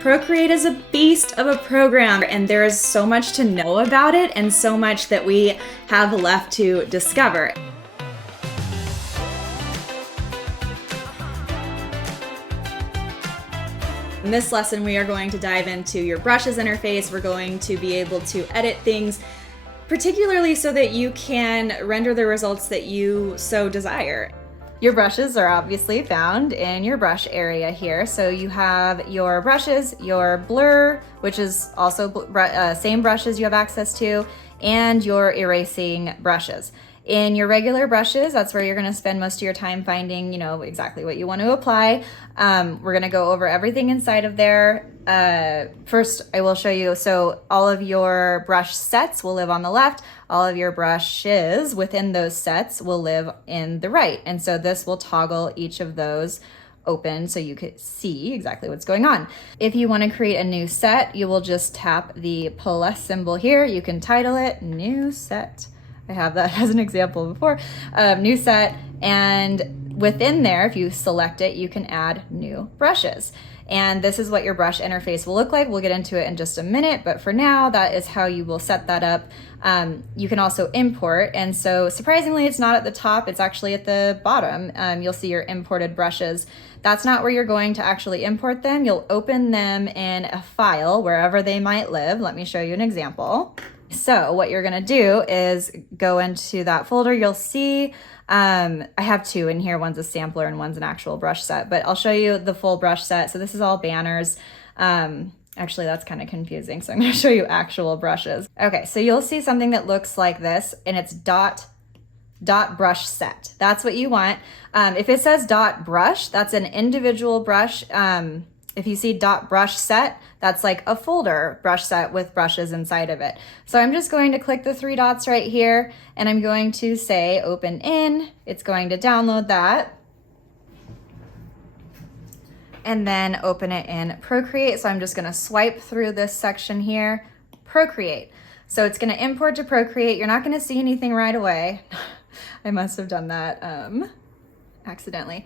Procreate is a beast of a program, and there is so much to know about it and so much that we have left to discover. In this lesson, we are going to dive into your brushes interface. We're going to be able to edit things, particularly so that you can render the results that you so desire. Your brushes are obviously found in your brush area here. So you have your brushes, your blur, which is also same brushes you have access to, and your erasing brushes. In your regular brushes, that's where you're going to spend most of your time finding, exactly what you want to apply. We're going to go over everything inside of there. First, I will show you, so all of your brush sets will live on the left. All of your brushes within those sets will live in the right. And so this will toggle each of those open so you can see exactly what's going on. If you want to create a new set, you will just tap the plus symbol here. You can title it New Set. I have that as an example before. New set, and within there, if you select it, you can add new brushes. And this is what your brush interface will look like. We'll get into it in just a minute, but for now, that is how you will set that up. You can also import, and so surprisingly, it's not at the top, it's actually at the bottom. You'll see your imported brushes. That's not where you're going to actually import them. You'll open them in a file, wherever they might live. Let me show you an example. So what you're gonna do is go into that folder. You'll see, I have two in here. One's a sampler and one's an actual brush set, but I'll show you the full brush set. So this is all banners. Actually, that's kind of confusing. So I'm gonna show you actual brushes. Okay, so you'll see something that looks like this, and it's dot brush set. That's what you want. If it says dot brush, that's an individual brush. If you see dot brush set, that's like a folder brush set with brushes inside of it. So I'm just going to click the three dots right here, and I'm going to say open in. It's going to download that, and then open it in Procreate. So I'm just going to swipe through this section here, Procreate. So it's going to import to Procreate. You're not going to see anything right away. I must have done that accidentally.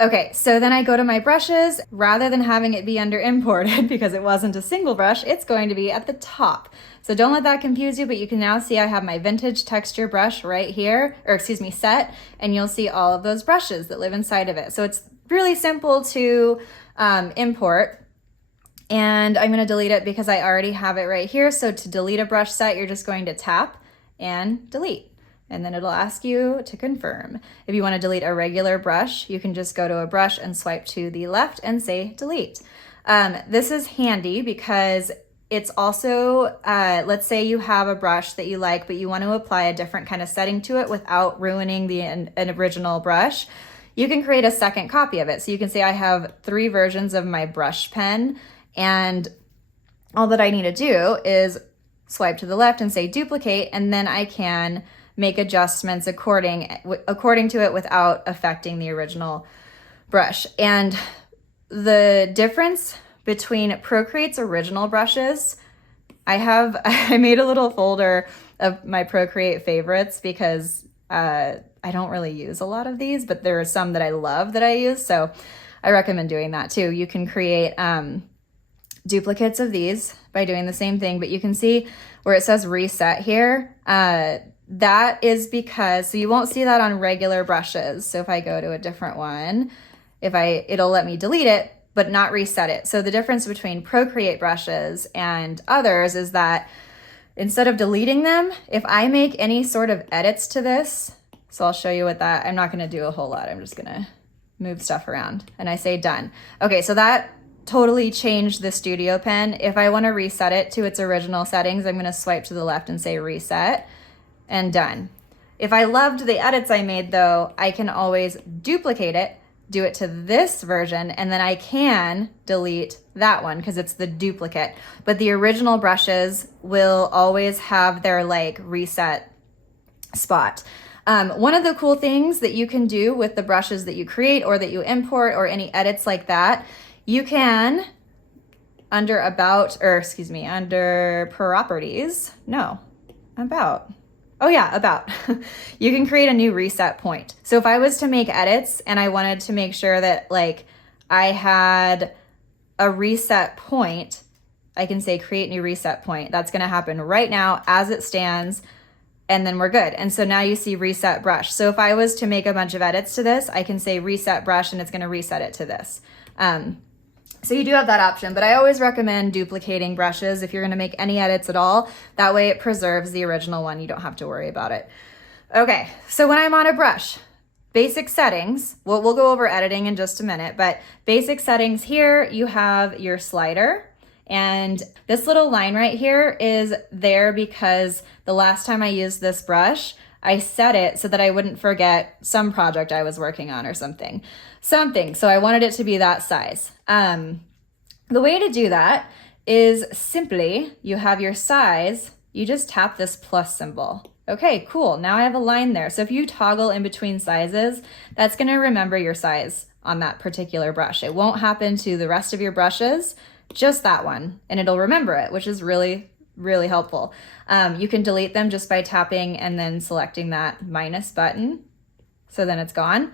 Okay, so then I go to my brushes. Rather than having it be under imported because it wasn't a single brush, it's going to be at the top. So don't let that confuse you, but you can now see I have my vintage texture brush right here, set, and you'll see all of those brushes that live inside of it. So it's really simple to import, and I'm gonna delete it because I already have it right here. So to delete a brush set, you're just going to tap and delete. And then it'll ask you to confirm. If you want to delete a regular brush, you can just go to a brush and swipe to the left and say delete. This is handy because it's also, let's say you have a brush that you like, but you want to apply a different kind of setting to it without ruining an original brush. You can create a second copy of it. So you can say I have 3 versions of my brush pen, and all that I need to do is swipe to the left and say duplicate, and then I can make adjustments according to it without affecting the original brush. And the difference between Procreate's original brushes, I made a little folder of my Procreate favorites because I don't really use a lot of these, but there are some that I love that I use, so I recommend doing that too. You can create duplicates of these by doing the same thing, but you can see where it says reset here. That is because, so you won't see that on regular brushes. So if I go to a different one, it'll let me delete it, but not reset it. So the difference between Procreate brushes and others is that instead of deleting them, if I make any sort of edits to this, so I'll show you what that, I'm not gonna do a whole lot. I'm just gonna move stuff around, and I say done. Okay, so that totally changed the studio pen. If I wanna reset it to its original settings, I'm gonna swipe to the left and say reset, and done. If I loved the edits I made though, I can always duplicate it, do it to this version, and then I can delete that one because it's the duplicate. But the original brushes will always have their reset spot. One of the cool things that you can do with the brushes that you create or that you import or any edits like that, you can under properties, about. You can create a new reset point. So if I was to make edits and I wanted to make sure that I had a reset point, I can say create new reset point. That's going to happen right now as it stands, and then we're good. And so now you see reset brush. So if I was to make a bunch of edits to this, I can say reset brush and it's going to reset it to this. So you do have that option, but I always recommend duplicating brushes if you're going to make any edits at all. That way it preserves the original one. You don't have to worry about it. Okay, so when I'm on a brush, basic settings, we'll go over editing in just a minute, but basic settings here, you have your slider. And this little line right here is there because the last time I used this brush, I set it so that I wouldn't forget some project I was working on or something. So I wanted it to be that size. The way to do that is simply, you have your size, you just tap this plus symbol. Okay, cool, now I have a line there. So if you toggle in between sizes, that's gonna remember your size on that particular brush. It won't happen to the rest of your brushes, just that one, and it'll remember it, which is really, really helpful. You can delete them just by tapping and then selecting that minus button. So then it's gone.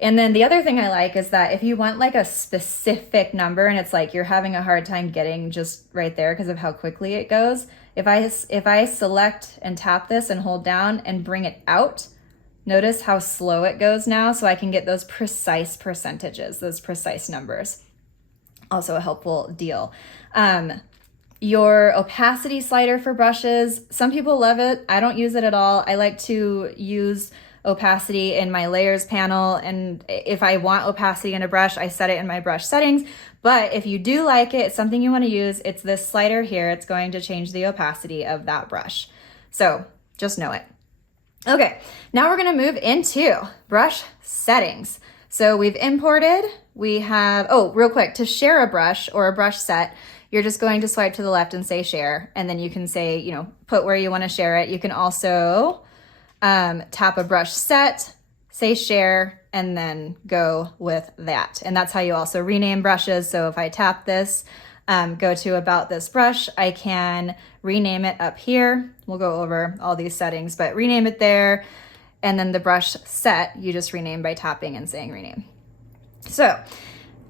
And then the other thing I like is that if you want like a specific number and it's like you're having a hard time getting just right there because of how quickly it goes, if I select and tap this and hold down and bring it out, notice how slow it goes now, so I can get those precise percentages, those precise numbers. Also a helpful deal. Your opacity slider for brushes, some people love it. I don't use it at all. I like to use opacity in my layers panel, and if I want opacity in a brush, I set it in my brush settings. But if you do like it, it's something you want to use, it's this slider here. It's going to change the opacity of that brush. So just know it. Okay, now we're going to move into brush settings. So we've imported, we have, oh, real quick, to share a brush or a brush set, you're just going to swipe to the left and say share, and then you can say, you know, put where you want to share it. You can also tap a brush set, say share, and then go with that. And that's how you also rename brushes. So if I tap this, go to about this brush, I can rename it up here. We'll go over all these settings, but rename it there. And then the brush set, you just rename by tapping and saying rename. So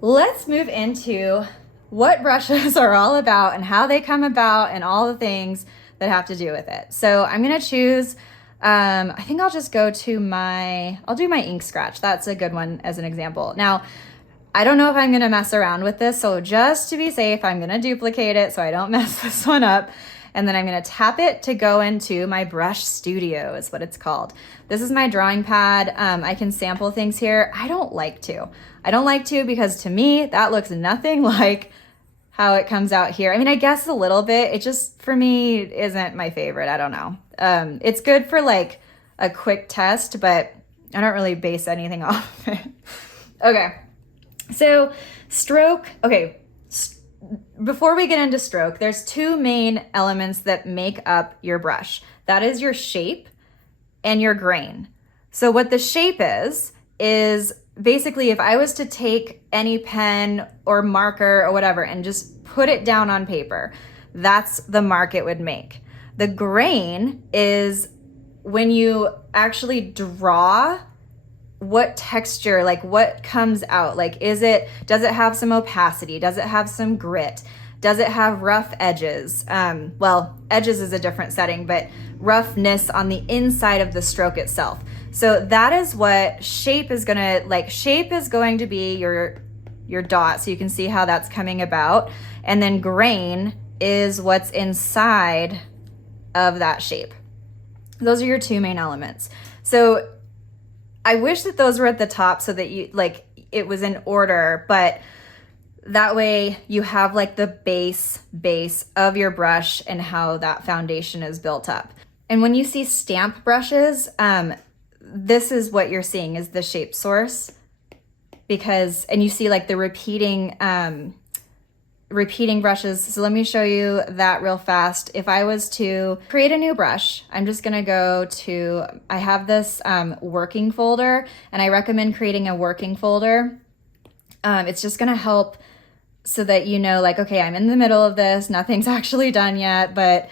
let's move into what brushes are all about and how they come about and all the things that have to do with it. So I'm gonna choose, I think I'll just go to I'll do my ink scratch. That's a good one as an example. Now, I don't know if I'm gonna mess around with this, so just to be safe, I'm gonna duplicate it so I don't mess this one up. And then I'm gonna tap it to go into my brush studio is what it's called. This is my drawing pad. I can sample things here. I don't like to because to me, that looks nothing like how it comes out here. I mean, I guess a little bit. It just, for me, isn't my favorite. I don't know. It's good for like a quick test, but I don't really base anything off of it. Okay, so stroke. Okay, before we get into stroke, there's two main elements that make up your brush. That is your shape and your grain. So what the shape is basically if I was to take any pen or marker or whatever and just put it down on paper, that's the mark it would make. The grain is when you actually draw what texture, like what comes out, like does it have some opacity? Does it have some grit? Does it have rough edges? Well, edges is a different setting, but roughness on the inside of the stroke itself. So that is what shape is gonna, shape is going to be your dot, so you can see how that's coming about. And then grain is what's inside of that shape. Those are your two main elements. So I wish that those were at the top so that it was in order, but that way you have the base of your brush and how that foundation is built up. And when you see stamp brushes, this is what you're seeing is the shape source, and you see the repeating brushes. So let me show you that real fast. If I was to create a new brush, I'm just gonna go to, I have this working folder, and I recommend creating a working folder. It's just gonna help so that you know, okay, I'm in the middle of this, nothing's actually done yet, but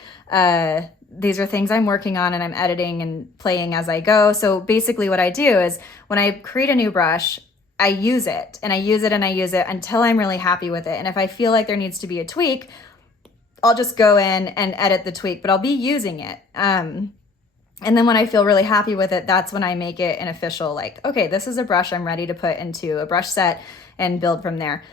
these are things I'm working on and I'm editing and playing as I go. So basically what I do is when I create a new brush, I use it and I use it and I use it until I'm really happy with it. And if I feel like there needs to be a tweak, I'll just go in and edit the tweak, but I'll be using it. And then when I feel really happy with it, that's when I make it an official, like, okay, this is a brush I'm ready to put into a brush set and build from there.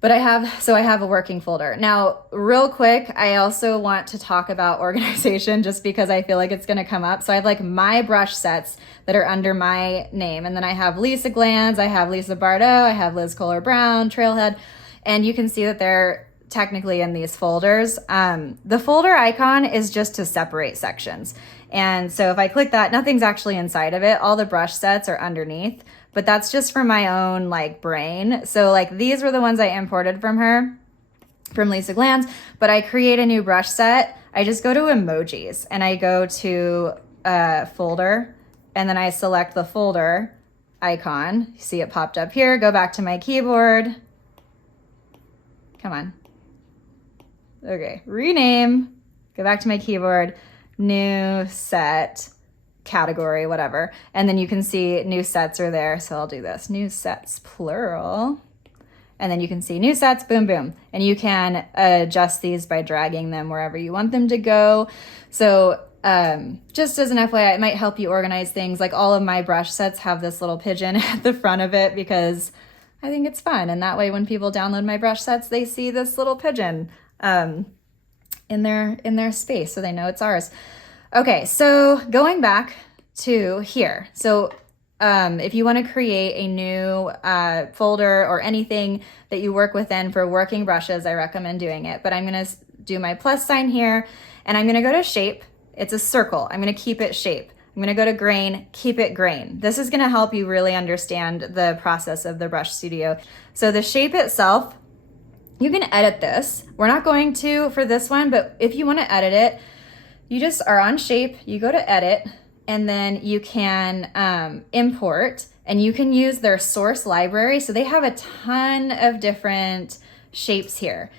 But I have a working folder. Now, real quick, I also want to talk about organization just because I feel like it's gonna come up. So I have like my brush sets that are under my name. And then I have Lisa Glands, I have Lisa Bardot, I have Liz Kohler Brown, Trailhead. And you can see that they're technically in these folders. The folder icon is just to separate sections. And so if I click that, nothing's actually inside of it. All the brush sets are underneath, but that's just for my own like brain. So like these were the ones I imported from her, from Lisa Glands, but I create a new brush set. I just go to emojis and I go to folder, and then I select the folder icon. You see it popped up here. Go back to my keyboard. Come on. Okay, rename, go back to my keyboard, new set, category, whatever. And then you can see new sets are there. So I'll do this, new sets, plural. And then you can see new sets, boom, boom. And you can adjust these by dragging them wherever you want them to go. So just as an FYI, it might help you organize things. Like all of my brush sets have this little pigeon at the front of it because I think it's fun. And that way when people download my brush sets, they see this little pigeon in their space, so they know it's ours. Okay, so going back to here. So if you want to create a new folder or anything that you work within for working brushes, I recommend doing it. But I'm going to do my plus sign here, and I'm going to go to shape. It's a circle. I'm going to keep it shape. I'm going to go to grain, keep it grain. This is going to help you really understand the process of the Brush Studio. So the shape itself, you can edit this. We're not going to for this one, but if you want to edit it, you just are on shape, you go to edit, and then you can import, and you can use their source library. So they have a ton of different shapes here.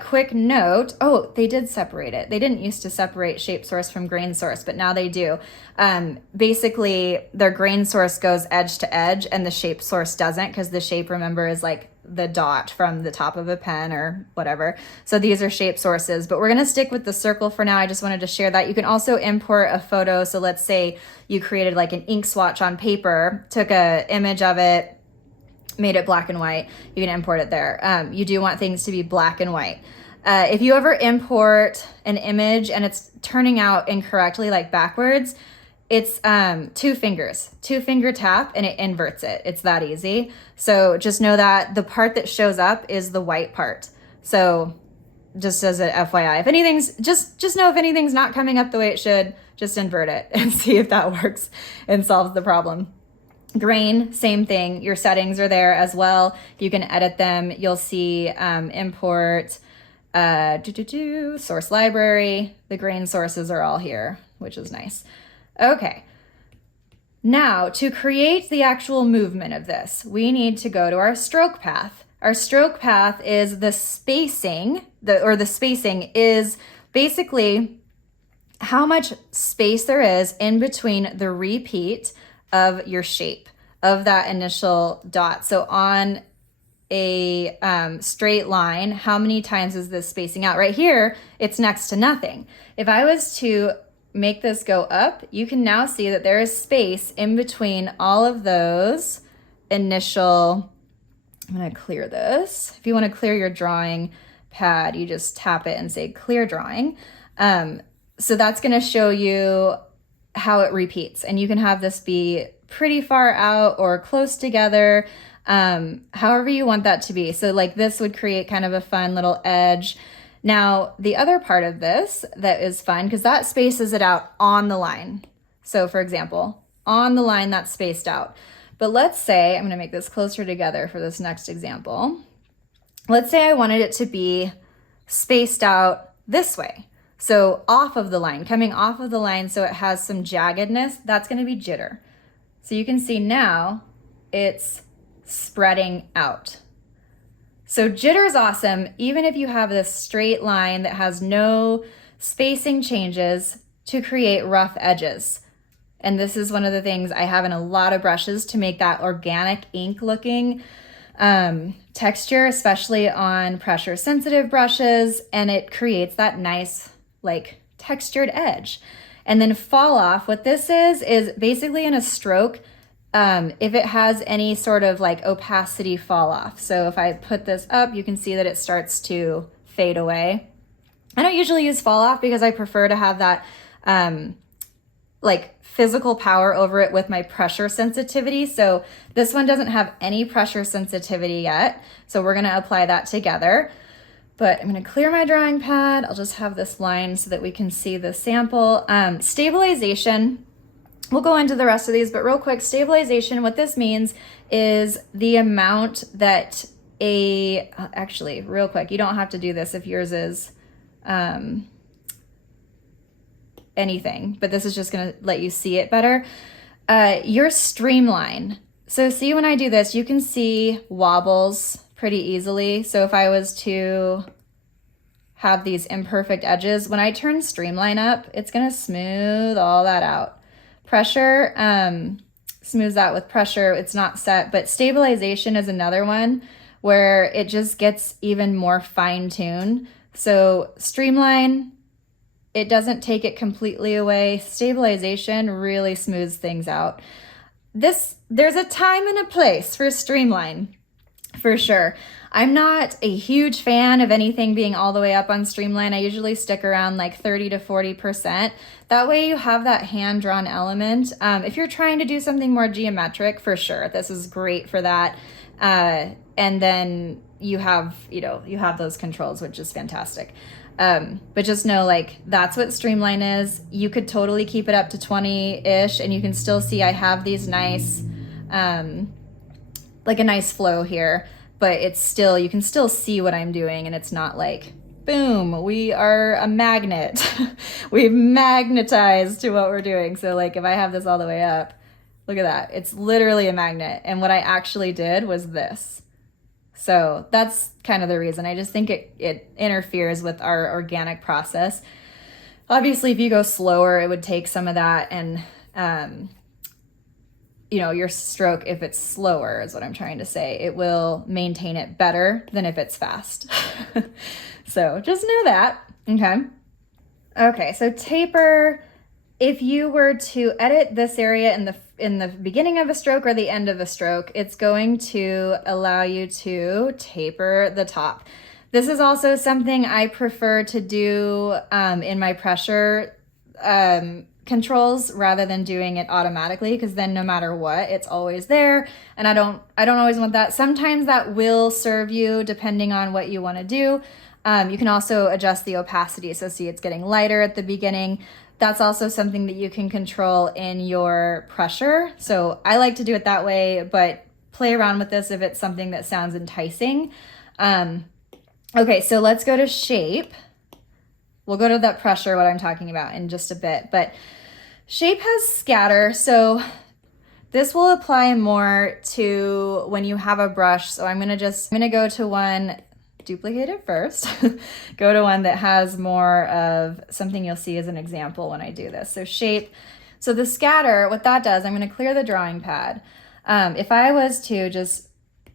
Quick note, oh, they did separate it. They didn't used to separate shape source from grain source, but now they do. Basically, their grain source goes edge to edge and the shape source doesn't, because the shape, remember, is like the dot from the top of a pen or whatever. So these are shape sources, but we're gonna stick with the circle for now. I just wanted to share that. You can also import a photo. So let's say you created like an ink swatch on paper, took an image of it, made it black and white, you can import it there. You do want things to be black and white. If you ever import an image and it's turning out incorrectly, like backwards, it's two finger tap and it inverts it. It's that easy. So just know that the part that shows up is the white part. So just as an FYI, if anything's, just know if anything's not coming up the way it should, just invert it and see if that works and solves the problem. Grain, same thing. Your settings are there as well. You can edit them. You'll see import, source library. The grain sources are all here, which is nice. Okay. Now, to create the actual movement of this, we need to go to our stroke path. Our stroke path is the spacing, the spacing is basically how much space there is in between the repeat of your shape of that initial dot. So on a straight line, how many times is this spacing out? Right here, it's next to nothing. If I was to make this go up, you can now see that there is space in between all of those initial, I'm gonna clear this. If you wanna clear your drawing pad, you just tap it and say clear drawing. So that's gonna show you how it repeats, and you can have this be pretty far out or close together, however you want that to be. So like this would create kind of a fun little edge. Now, the other part of this that is fun, because that spaces it out on the line. So for example, on the line that's spaced out. But let's say, I'm gonna make this closer together for this next example. Let's say I wanted it to be spaced out this way. So off of the line, coming off of the line so it has some jaggedness, that's gonna be jitter. So you can see now it's spreading out. So jitter is awesome, even if you have this straight line that has no spacing changes, to create rough edges. And this is one of the things I have in a lot of brushes to make that organic ink looking texture, especially on pressure sensitive brushes. And it creates that nice like textured edge. And then fall off, what this is basically in a stroke, if it has any sort of like opacity fall off. So if I put this up, you can see that it starts to fade away. I don't usually use fall off because I prefer to have that like physical power over it with my pressure sensitivity. So this one doesn't have any pressure sensitivity yet. So we're gonna apply that together. But I'm gonna clear my drawing pad. I'll just have this line so that we can see the sample. Stabilization, we'll go into the rest of these, but real quick, stabilization, what this means is the amount that actually real quick, you don't have to do this if yours is anything, but this is just gonna let you see it better. Your StreamLine. So see when I do this, you can see wobbles pretty easily. So if I was to have these imperfect edges, when I turn StreamLine up, it's gonna smooth all that out. Pressure smooths out with pressure, it's not set, but stabilization is another one where it just gets even more fine-tuned. So StreamLine, it doesn't take it completely away. Stabilization really smooths things out. There's a time and a place for StreamLine, for sure. I'm not a huge fan of anything being all the way up on StreamLine. I usually stick around like 30 to 40%. That way you have that hand-drawn element. If you're trying to do something more geometric, for sure, this is great for that. And then you have those controls, which is fantastic. But just know, like, that's what StreamLine is. You could totally keep it up to 20-ish, and you can still see I have these nice, like a nice flow here, but it's still, you can still see what I'm doing, and it's not like, boom, we are a magnet. We've magnetized to what we're doing. So like if I have this all the way up, look at that. It's literally a magnet. And what I actually did was this. So that's kind of the reason. I just think it interferes with our organic process. Obviously, if you go slower, it would take some of that, and your stroke, if it's slower, is what I'm trying to say, it will maintain it better than if it's fast. So just know that, okay? Okay, so taper, if you were to edit this area in the beginning of a stroke or the end of a stroke, it's going to allow you to taper the top. This is also something I prefer to do in my pressure controls rather than doing it automatically, because then no matter what, it's always there, and I don't always want that. Sometimes that will serve you depending on what you want to do. You can also adjust the opacity, so see it's getting lighter at the beginning. That's also something that you can control in your pressure. So I like to do it that way, but play around with this if it's something that sounds enticing. Okay, so let's go to shape. We'll go to that pressure, what I'm talking about, in just a bit, but shape has scatter. So this will apply more to when you have a brush. So I'm gonna go to one, duplicate it first, go to one that has more of something you'll see as an example when I do this. So shape, so the scatter, what that does, I'm gonna clear the drawing pad. If I was to just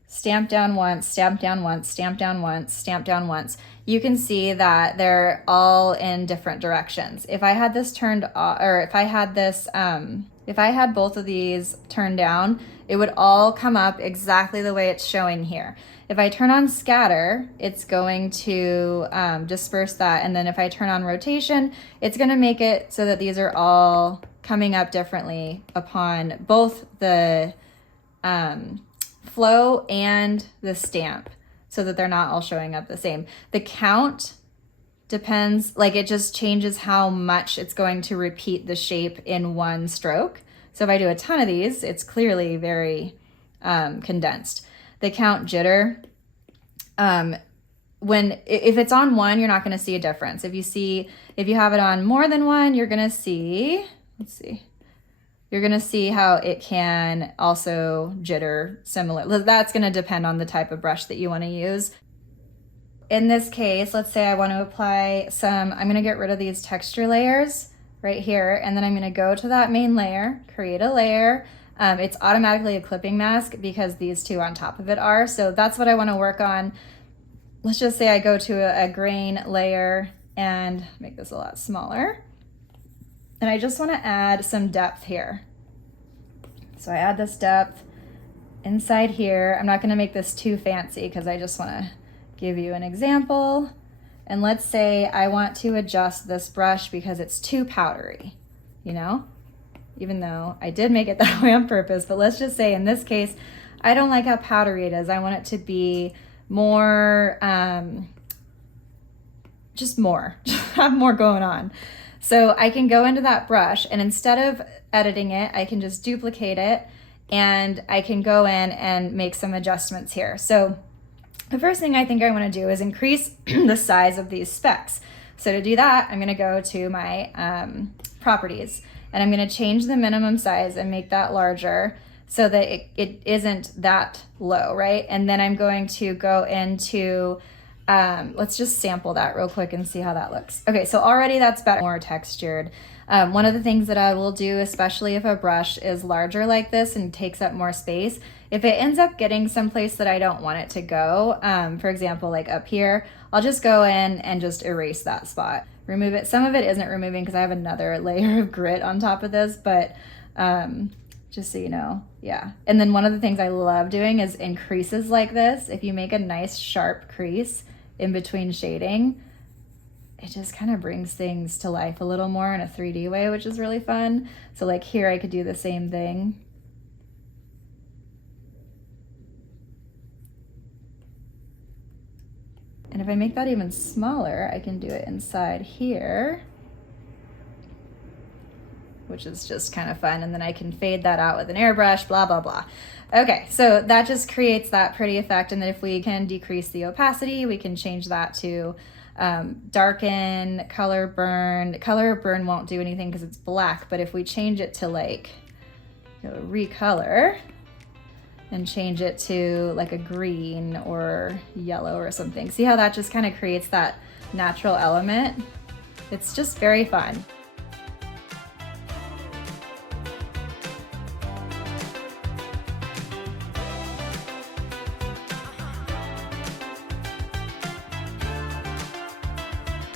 stamp down once, stamp down once, stamp down once, stamp down once, you can see that they're all in different directions. If I had this turned off, or if I had this, if I had both of these turned down, it would all come up exactly the way it's showing here. If I turn on scatter, it's going to disperse that. And then if I turn on rotation, it's gonna make it so that these are all coming up differently upon both the flow and the stamp, so that they're not all showing up the same. The count depends, like it just changes how much it's going to repeat the shape in one stroke. So if I do a ton of these, it's clearly very condensed. The count jitter, if it's on one, you're not gonna see a difference. If you have it on more than one, you're gonna see, you're gonna see how it can also jitter similar. That's gonna depend on the type of brush that you wanna use. In this case, let's say I wanna apply some, I'm gonna get rid of these texture layers right here, and then I'm gonna go to that main layer, create a layer. It's automatically a clipping mask because these two on top of it are, so that's what I wanna work on. Let's just say I go to a grain layer and make this a lot smaller. And I just wanna add some depth here. So I add this depth inside here. I'm not gonna make this too fancy because I just wanna give you an example. And let's say I want to adjust this brush because it's too powdery, you know? Even though I did make it that way on purpose, but let's just say in this case, I don't like how powdery it is. I want it to be more, just more, have more going on. So I can go into that brush and instead of editing it, I can just duplicate it and I can go in and make some adjustments here. So the first thing I think I want to do is increase the size of these specks. So to do that, I'm going to go to my properties and I'm going to change the minimum size and make that larger so that it isn't that low, right? And then I'm going to go into, let's just sample that real quick and see how that looks. Okay, so already that's better, more textured. One of the things that I will do, especially if a brush is larger like this and takes up more space, if it ends up getting someplace that I don't want it to go, for example, like up here, I'll just go in and just erase that spot. Remove it. Some of it isn't removing because I have another layer of grit on top of this, but just so you know, yeah. And then one of the things I love doing is in creases like this, if you make a nice sharp crease in between shading, it just kind of brings things to life a little more in a 3D way, which is really fun. So like here, I could do the same thing. And if I make that even smaller, I can do it inside here, which is just kind of fun. And then I can fade that out with an airbrush, blah, blah, blah. Okay, so that just creates that pretty effect. And then if we can decrease the opacity, we can change that to darken, color burn. Color burn won't do anything because it's black, but if we change it to like, you know, recolor and change it to like a green or yellow or something. See how that just kind of creates that natural element? It's just very fun.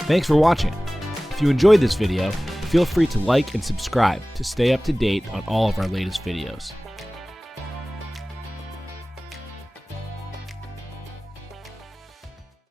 Thanks for watching. If you enjoyed this video, feel free to like and subscribe to stay up to date on all of our latest videos.